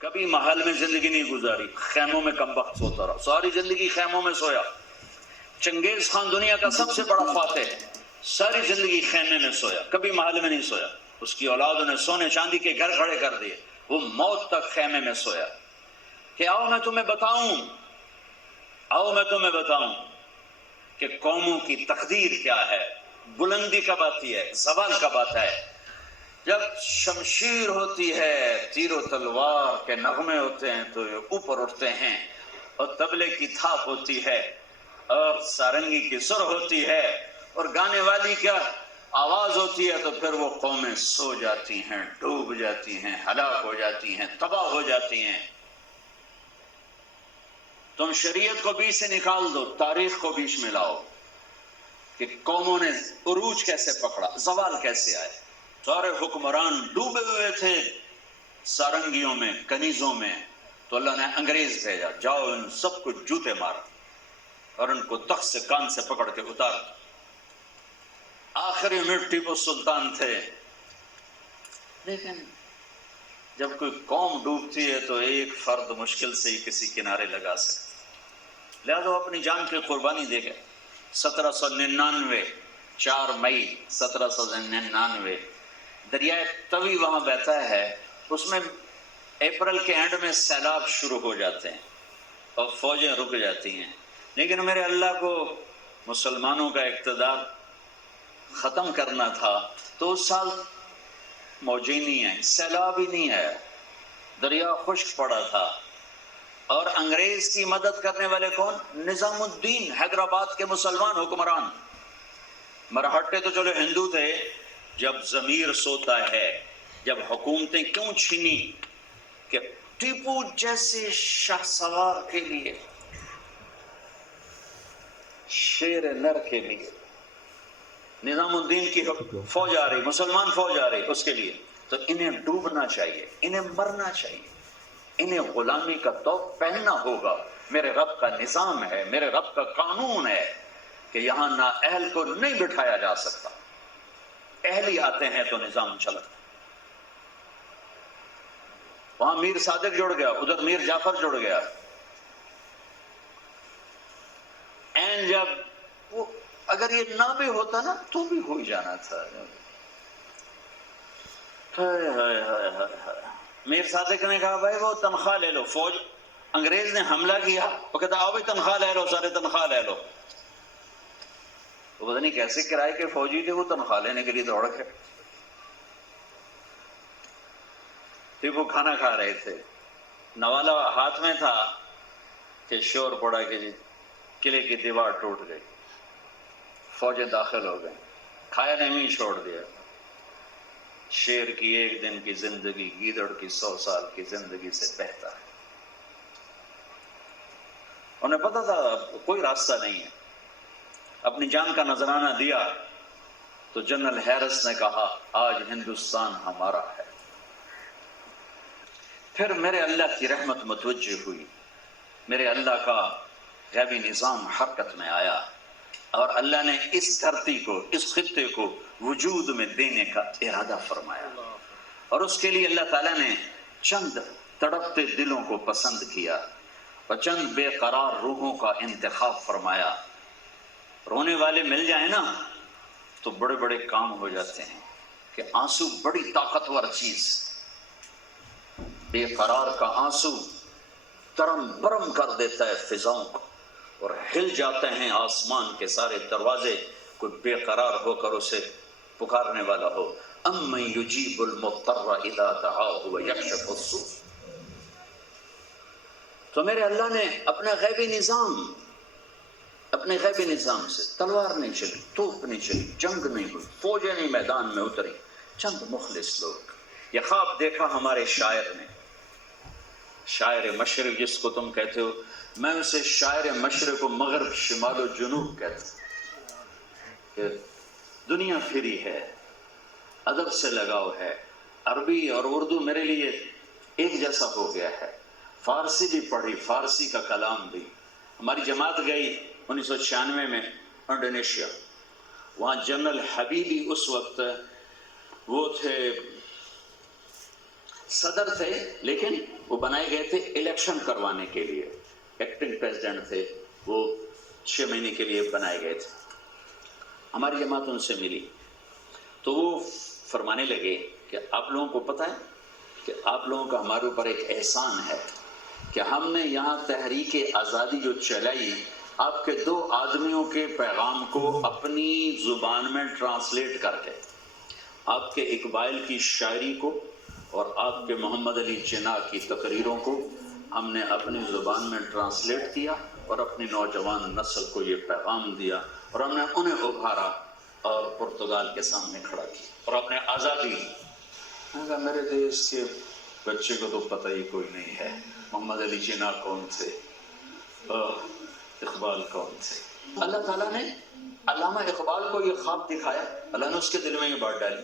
کبھی محل میں زندگی نہیں گزاری، خیموں میں کم وقت سوتا رہا، ساری زندگی خیموں میں سویا۔ چنگیز خان دنیا کا سب سے بڑا فاتح، ساری زندگی خیمے میں سویا، کبھی محل میں نہیں سویا۔ اس کی اولادوں نے سونے چاندی کے گھر کھڑے کر دیے، وہ موت تک خیمے میں سویا۔ کہ آؤ میں تمہیں بتاؤں کہ قوموں کی تقدیر کیا ہے، بلندی کب آتی ہے، زوال کب آتا ہے۔ جب شمشیر ہوتی ہے، تیر و تلوار کے نغمے ہوتے ہیں تو یہ اوپر اٹھتے ہیں، اور طبلے کی تھاپ ہوتی ہے، اور سارنگی کی سر ہوتی ہے، اور گانے والی کیا آواز ہوتی ہے، تو پھر وہ قومیں سو جاتی ہیں، ڈوب جاتی ہیں، ہلاک ہو جاتی ہیں، تباہ ہو جاتی ہیں۔ تم شریعت کو بیچ سے نکال دو، تاریخ کو بیچ میں لاؤ کہ قوموں نے عروج کیسے پکڑا، زوال کیسے آئے۔ سارے حکمران ڈوبے ہوئے تھے سارنگیوں میں، کنیزوں میں، تو اللہ نے انگریز بھیجا، جاؤ ان سب کو جوتے مارو اور ان کو تخت سے کان سے پکڑ کے اتار دو۔ آخری میں ٹیپو سلطان تھے، لیکن جب کوئی قوم ڈوبتی ہے تو ایک فرد مشکل سے ہی کسی کنارے لگا سکتا، لہذا اپنی جان کی قربانی دے گئے۔ 1799 4 مئی 1799 دریائے توی وہاں بہتا ہے، اس میں اپریل کے اینڈ میں سیلاب شروع ہو جاتے ہیں اور فوجیں رک جاتی ہیں، لیکن میرے اللہ کو مسلمانوں کا اقتدار ختم کرنا تھا، تو اس سال موجیں نہیں ہیں، سیلاب ہی نہیں ہے، دریا خشک پڑا تھا۔ اور انگریز کی مدد کرنے والے کون؟ نظام الدین، حیدرآباد کے مسلمان حکمران۔ مرہٹے تو چلو ہندو تھے۔ جب ضمیر سوتا ہے، جب حکومتیں کیوں چھینی کہ ٹیپو جیسے شاہ سوار کے لیے، شیر نر کے لیے نظام الدین کی فوج آ رہی، مسلمان فوج آ رہی، اس کے لیے تو انہیں ڈوبنا چاہیے، انہیں مرنا چاہیے، انہیں غلامی کا توق پہننا ہوگا۔ میرے رب کا نظام ہے، میرے رب کا قانون ہے کہ یہاں نااہل کو نہیں بٹھایا جا سکتا، اہل ہی آتے ہیں تو نظام چلتا۔ وہاں میر صادق جڑ گیا، ادھر میر جعفر جڑ گیا۔ این جب وہ اگر یہ نہ بھی ہوتا نا تو بھی ہو جانا تھا۔ میر صادق نے کہا بھائی وہ تنخواہ لے لو، فوج انگریز نے حملہ کیا، وہ کہتا آؤ بھائی تنخواہ لے لو، سارے تنخواہ لے لو۔ وہ پتہ نہیں کیسے کرائے کے فوجی تھے، وہ تنخواہ لینے کے لیے دوڑ گئے۔ پھر وہ کھانا کھا رہے تھے، نوالا ہاتھ میں تھا کہ شور پڑا کہ جی قلعے کی دیوار ٹوٹ گئی، فوجیں داخل ہو گئیں، کھایا نہیں چھوڑ دیا۔ شیر کی ایک دن کی زندگی گیدڑ کی 100 سال کی زندگی سے بہتر ہے۔ انہیں پتا تھا کوئی راستہ نہیں ہے، اپنی جان کا نذرانہ دیا تو جنرل ہیرس نے کہا آج ہندوستان ہمارا ہے۔ پھر میرے اللہ کی رحمت متوجہ ہوئی، میرے اللہ کا غیبی نظام حرکت میں آیا، اور اللہ نے اس دھرتی کو، اس خطے کو وجود میں دینے کا ارادہ فرمایا، اور اس کے لیے اللہ تعالیٰ نے چند تڑپتے دلوں کو پسند کیا اور چند بے قرار روحوں کا انتخاب فرمایا۔ رونے والے مل جائیں نا تو بڑے بڑے کام ہو جاتے ہیں، کہ آنسو بڑی طاقتور چیز، بے قرار کا آنسو ترم برم کر دیتا ہے فضاؤں کو، اور ہل جاتے ہیں آسمان کے سارے دروازے، کوئی بے قرار ہو کر اسے پکارنے والا ہو۔ امن یجیب المضطر اذا دعاہ ویکشف السوء۔ تو میرے اللہ نے اپنے غیبی نظام سے تلوار نہیں چلی، توپ نہیں چلی، جنگ نہیں ہوئی، فوجیں نہیں میدان میں اتری، چند مخلص لوگ۔ یہ خواب دیکھا ہمارے شاعر نے، شاعر مشرق جس کو تم کہتے ہو، میں اسے شاعر مشرق و مغرب، شمال و جنوب کہتا ہوں، کہ دنیا پھری ہے، ادب سے لگاؤ ہے، عربی اور اردو میرے لیے ایک جیسا ہو گیا ہے، فارسی بھی پڑھی، فارسی کا کلام بھی۔ ہماری جماعت گئی 1996 میں انڈونیشیا، وہاں جنرل حبیبی اس وقت وہ تھے صدر تھے لیکن وہ بنائے گئے تھے الیکشن کروانے کے لیے، ایکٹنگ پریزیڈنٹ تھے، وہ 6 مہینے کے لیے بنائے گئے تھے. ہماری جماعت ان سے ملی تو وہ فرمانے لگے کہ آپ لوگوں کو پتہ ہے کہ آپ لوگوں کا ہمارے اوپر ایک احسان ہے کہ ہم نے یہاں تحریک آزادی جو چلائی، آپ کے 2 آدمیوں کے پیغام کو اپنی زبان میں ٹرانسلیٹ کر کے، آپ کے اقبال کی شاعری کو اور آپ کے محمد علی جناح کی تقریروں کو ہم نے اپنی زبان میں ٹرانسلیٹ کیا اور اپنی نوجوان نسل کو یہ پیغام دیا اور ہم نے انہیں ابھارا اور پرتگال کے سامنے کھڑا کیا اور اپنے آزادی. میں کہا میرے دیش کے بچے کو تو پتہ ہی کوئی نہیں ہے محمد علی جناح کون تھے، اقبال کون تھے. اللہ تعالیٰ نے علامہ اقبال کو یہ خواب دکھایا، اللہ نے اس کے دل میں یہ بات ڈالی.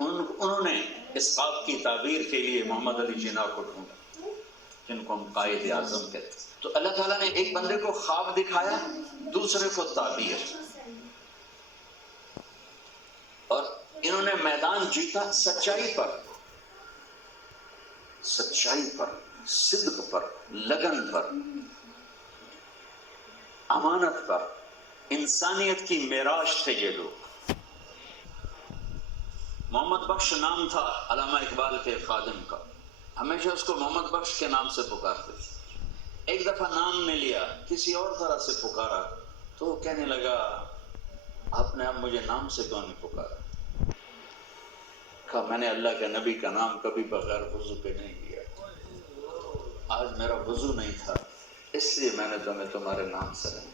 انہوں نے اس خواب کی تعبیر کے لیے محمد علی جناح کو ڈھونڈا جن کو ہم قائد اعظم کہتے ہیں. تو اللہ تعالیٰ نے ایک بندے کو خواب دکھایا، دوسرے کو تعبیر، اور انہوں نے میدان جیتا سچائی پر، صدق پر، لگن پر، امانت پر. انسانیت کی معراج تھے یہ لوگ. محمد بخش نام تھا علامہ اقبال کے خادم کا، ہمیشہ اس کو محمد بخش کے نام سے پکارتے تھے. ایک دفعہ نام نے لیا، کسی اور طرح سے پکارا تو وہ کہنے لگا آپ نے اب مجھے نام سے کیوں نہیں پکارا؟ کہا میں نے اللہ کے نبی کا نام کبھی بغیر وضو کے نہیں لیا، آج میرا وضو نہیں تھا اس لیے میں نے تمہیں تمہارے نام سے نہیں